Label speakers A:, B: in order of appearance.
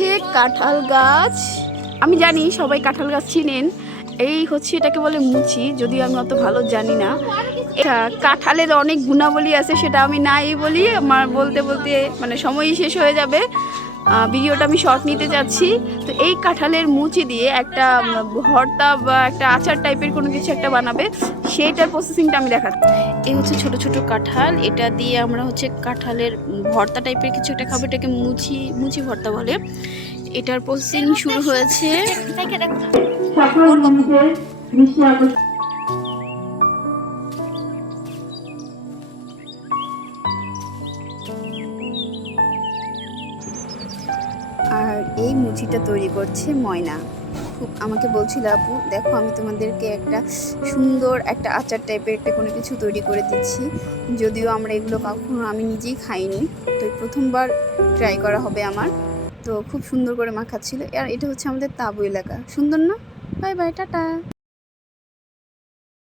A: হচ্ছে কাঁঠাল গাছ। আমি জানি সবাই কাঁঠাল গাছ চিনেন। এই হচ্ছে এটাকে বলে মুচি, যদিও আমি অত ভালো জানি না। এটা কাঁঠালের অনেক গুণাবলী আছে, সেটা আমি নাই বলি। আমার বলতে বলতে মানে সময়ই শেষ হয়ে যাবে। ভিডিওটা আমি শর্ট নিতে যাচ্ছি। তো এই কাঁঠালের মুচি দিয়ে একটা ভর্তা বা একটা আচার টাইপের কোনো কিছু একটা বানাবে, সেইটার প্রসেসিংটা আমি দেখাচ্ছি এই হচ্ছে ছোট ছোট কাঁঠাল। এটা দিয়ে আমরা হচ্ছে কাঁঠালের ভর্তা টাইপের কিছু একটা খাব। এটাকে মুচি মুচি ভর্তা বলে। এটার প্রসেসিং শুরু হয়েছে। আর এই মুচিটা তৈরি করছে ময়না। খুব, আমাকে বলছিল, আপু, দেখো, আমি তোমাদেরকে একটা সুন্দর একটা আচার টাইপের একটা কোনো কিছু তৈরি করে দিচ্ছি। যদিও আমরা এগুলো কখনো আমি নিজেই খাইনি। তো প্রথমবার ট্রাই করা হবে আমার। তো খুব সুন্দর করে মাখাচ্ছিল। আর এটা হচ্ছে আমাদের তাবু এলাকা। সুন্দর না? Bye bye, tata.